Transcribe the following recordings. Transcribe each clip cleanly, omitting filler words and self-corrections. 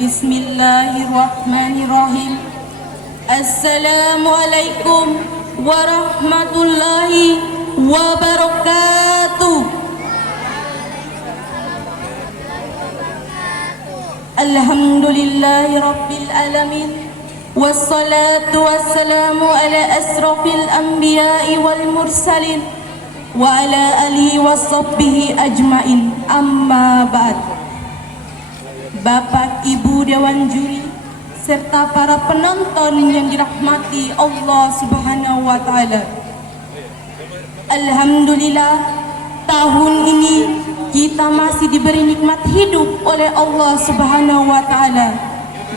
Bismillahirrahmanirrahim. Assalamualaikum warahmatullahi wabarakatuh. Alhamdulillahi rabbil alamin. Wassalatu wassalamu ala asrafil anbiya'i wal mursalin wa ala alihi washabbihi ajmain. Amma ba'd. Bapak, Ibu Dewan Juri serta para penonton yang dirahmati Allah Subhanahu wa taala. Alhamdulillah, tahun ini kita masih diberi nikmat hidup oleh Allah Subhanahu wa taala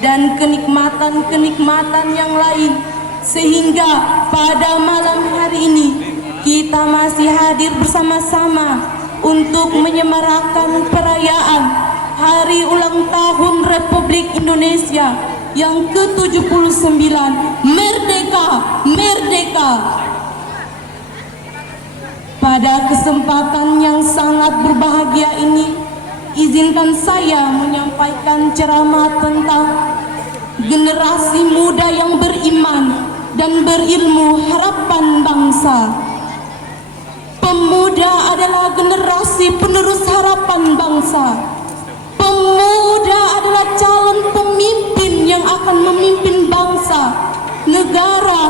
dan kenikmatan-kenikmatan yang lain, sehingga pada malam hari ini kita masih hadir bersama-sama untuk menyemarakan perayaan Hari Ulang Tahun Republik Indonesia yang ke-79. Merdeka, merdeka. Pada kesempatan yang sangat berbahagia ini, izinkan saya menyampaikan ceramah tentang generasi muda yang beriman dan berilmu, harapan bangsa. Pemuda adalah generasi penerus harapan bangsa. Pemuda adalah calon pemimpin yang akan memimpin bangsa, negara,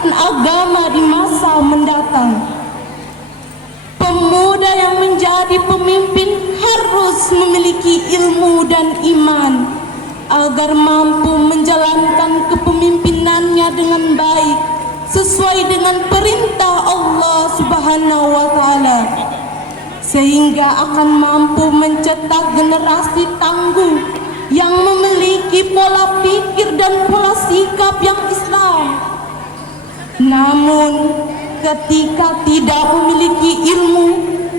dan agama di masa mendatang. Pemuda yang menjadi pemimpin harus memiliki ilmu dan iman agar mampu menjalankan kepemimpinannya dengan baik sesuai dengan perintah Allah Subhanahu wa taala, sehingga akan mampu mencetak generasi tangguh yang memiliki pola pikir dan pola sikap yang Islam. Namun ketika tidak memiliki ilmu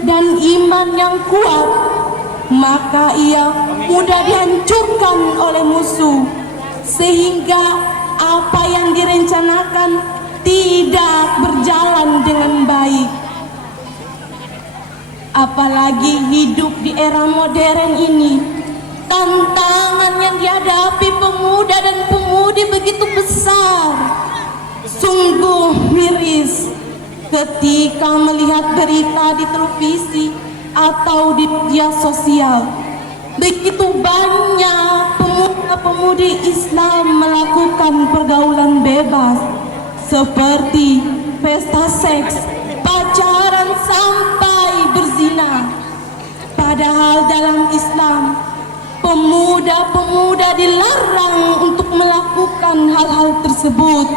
dan iman yang kuat, maka ia mudah dihancurkan oleh musuh, sehingga apa yang direncanakan tidak berjalan dengan baik. Apalagi hidup di era modern ini, tantangan yang dihadapi pemuda dan pemudi begitu besar. Sungguh miris ketika melihat berita di televisi atau di media sosial, begitu banyak pemuda-pemudi Islam melakukan pergaulan bebas seperti pesta seks, pacaran, sampai berzina. Padahal dalam Islam, pemuda-pemuda dilarang untuk melakukan hal-hal tersebut.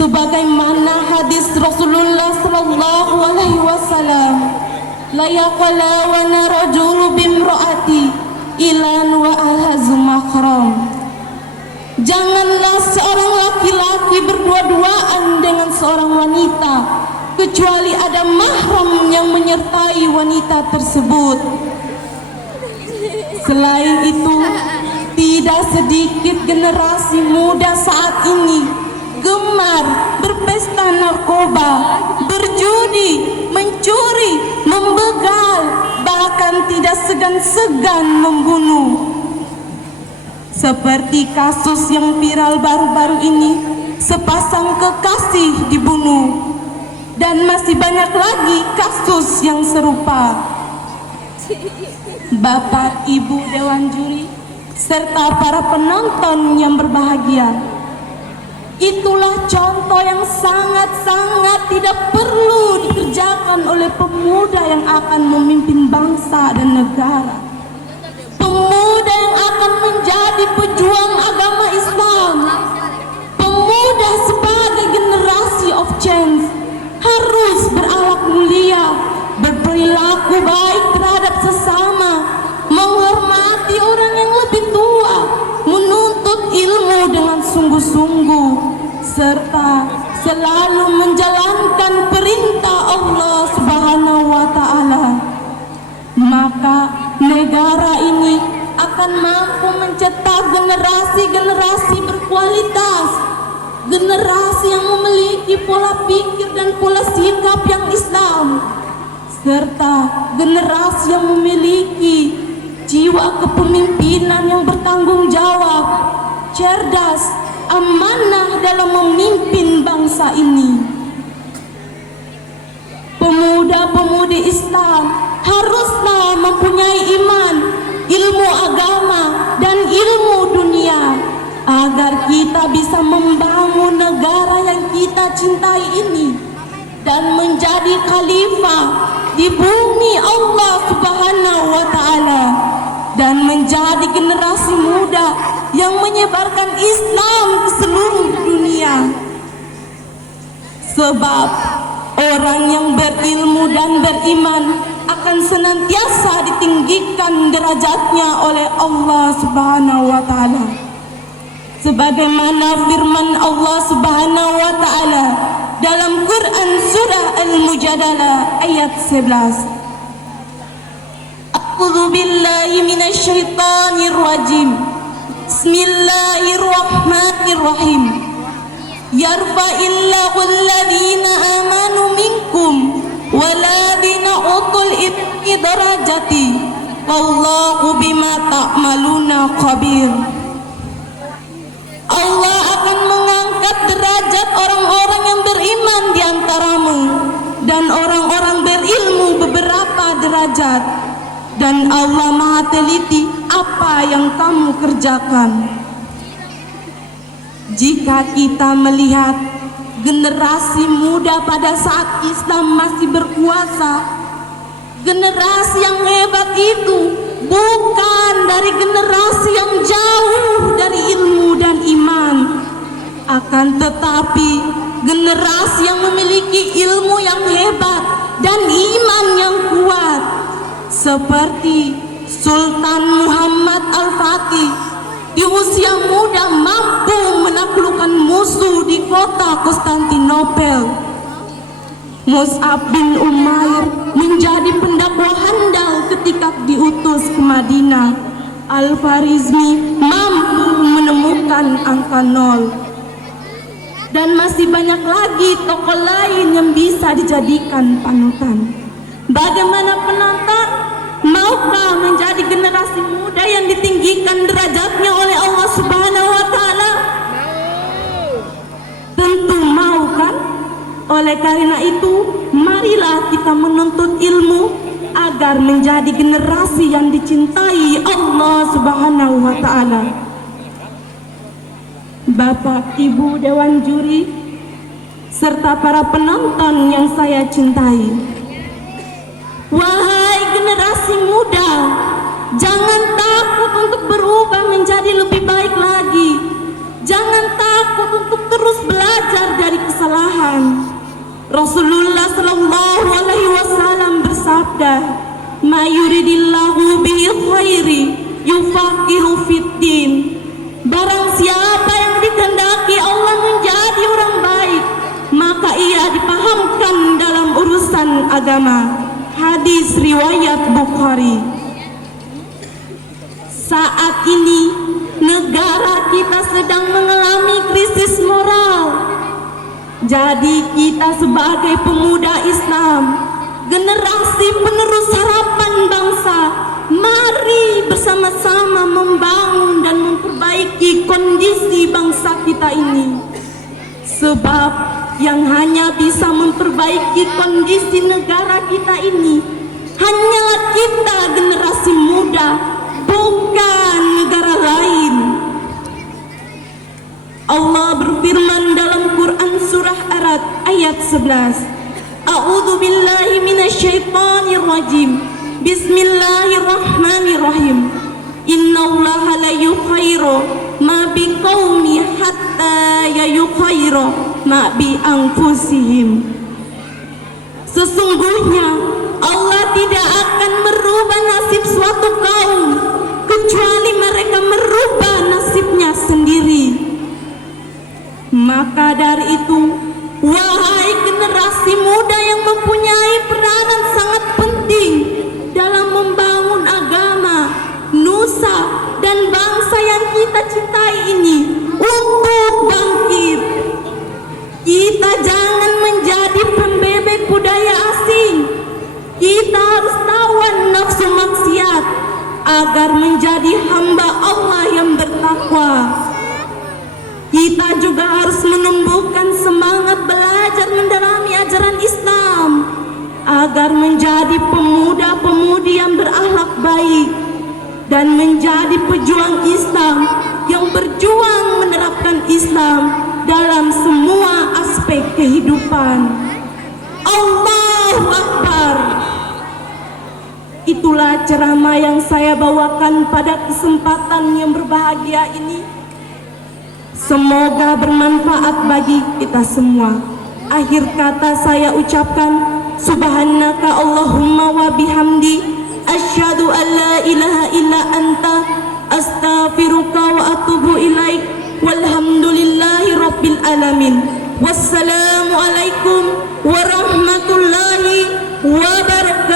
Sebagaimana hadis Rasulullah sallallahu alaihi wasallam, la yaqalawana rajulu bimraati ilan wa alhazu mahram. Janganlah seorang laki-laki berdua-duaan dengan seorang wanita kecuali ada mahram yang menyertai wanita tersebut. Selain itu, tidak sedikit generasi muda saat ini gemar berpesta narkoba, berjudi, mencuri, membegal, bahkan tidak segan-segan membunuh. Seperti kasus yang viral baru-baru ini, sepasang kekasih dibunuh. Dan masih banyak lagi kasus yang serupa. Bapak, Ibu Dewan Juri serta para penonton yang berbahagia, itulah contoh yang sangat-sangat tidak perlu dikerjakan oleh pemuda yang akan memimpin bangsa dan negara. Pemuda yang akan menjadi pejuang agama Islam. Pemuda sebagai generasi of change harus berakhlak mulia, berperilaku baik terhadap sesama, menghormati orang yang lebih tua, menuntut ilmu dengan sungguh-sungguh, serta selalu menjalankan perintah Allah Subhanahu wa taala. Maka negara ini akan mampu mencetak generasi-generasi berkualitas, generasi yang memiliki pola pikir dan pola sikap yang Islam, serta generasi yang memiliki jiwa kepemimpinan yang bertanggung jawab, cerdas, amanah dalam memimpin bangsa ini. Pemuda-pemudi Islam haruslah mempunyai iman, ilmu agama, dan ilmu dunia agar kita bisa membangun negara yang kita cintai ini dan menjadi khalifah di bumi Allah Subhanahu wa Ta'ala, dan menjadi generasi muda yang menyebarkan Islam ke seluruh dunia. Sebab orang yang berilmu dan beriman akan senantiasa ditinggikan derajatnya oleh Allah Subhanahu wa Ta'ala, sebagaimana firman Allah Subhanahu wa Ta'ala dalam Quran surah Al-Mujadalah ayat 11. A'udzu billahi minasyaitonir rajim. Bismillahirrahmanirrahim. Yarfa'illahu alladhina amanu minkum waladina utul ilmi darajati wallahu bima ta'maluna khabir. Allah akan mengangkat derajat orang-orang yang beriman di antaramu dan orang-orang berilmu beberapa derajat, dan Allah Maha teliti apa yang kamu kerjakan. Jika kita melihat generasi muda pada saat Islam masih berkuasa, generasi yang hebat itu bukan dari generasi yang jauh dari ilmu dan iman, akan tetapi generasi yang memiliki ilmu yang hebat dan iman yang kuat, seperti Sultan Muhammad Al-Fatih di usia muda mampu menaklukkan musuh di kota Konstantinopel. Mus'ab bin Umair menjadi pendakwah handal ketika diutus ke Madinah. Al-Farizmi mampu menemukan angka 0. Dan masih banyak lagi tokoh lain yang bisa dijadikan panutan. Bagaimana penonton? Maukah menjadi generasi muda yang ditinggikan derajatnya oleh Allah Subhanahu wa Ta'ala? Tentu mau, kan? Oleh karena itu, marilah kita menuntut ilmu agar menjadi generasi yang dicintai Allah Subhanahu wa Ta'ala. Bapak, Ibu Dewan Juri, serta para penonton yang saya cintai, wahai generasi muda, jangan takut untuk berubah menjadi lebih baik lagi. Jangan takut untuk terus belajar dari kesalahan. Rasulullah sallallahu alaihi wasallam bersabda, "Ma yuridillahu bihi khairi yufaqihu fiddin." Barang siapa yang dikehendaki Allah menjadi orang baik, maka ia dipahamkan dalam urusan agama. Hadis riwayat Bukhari. Saat ini negara kita sedang mengalami krisis moral. Jadi kita sebagai pemuda Islam, generasi penerus harapan bangsa, mari bersama-sama membangun dan memperbaiki kondisi bangsa kita ini. Sebab yang hanya bisa memperbaiki kondisi negara kita ini hanyalah kita, generasi muda, bukan negara lain. Allah berfirman dalam Quran surah Ar-Ra'd ayat 11. A'udzu billahi minasyaitonir rajim. Bismillahirrahmanirrahim. Innallaha la yukhairu ma biqaumi hatta yukhairu ma bi anfusihim. Sesungguhnya Allah tidak akan merubah nasib suatu kaum kecuali mereka merubah nasibnya sendiri. Maka dari itu, wahai generasi muda yang mempunyai peranan sangat penting dalam membangun agama, nusa, dan bangsa yang kita cintai ini untuk bangkit. Kita jangan menjadi pembebek budaya asing. Kita harus tawan nafsu maksiat agar agar menjadi hamba Allah yang bertakwa. Kita juga harus menumbuhkan semangat belajar mendalami ajaran Islam agar menjadi pemuda-pemudi yang berakhlak baik dan menjadi pejuang Islam yang berjuang menerapkan Islam dalam semua aspek kehidupan. Allahu Akbar. Itulah ceramah yang saya bawakan pada kesempatan yang berbahagia ini. Semoga bermanfaat bagi kita semua. Akhir kata saya ucapkan, subhanaka Allahumma wa bihamdi, asyhadu an la ilaha illa anta, astaghfiruka wa atubu ilaik, walhamdulillahi rabbil alamin. Wassalamualaikum warahmatullahi wabarakatuh.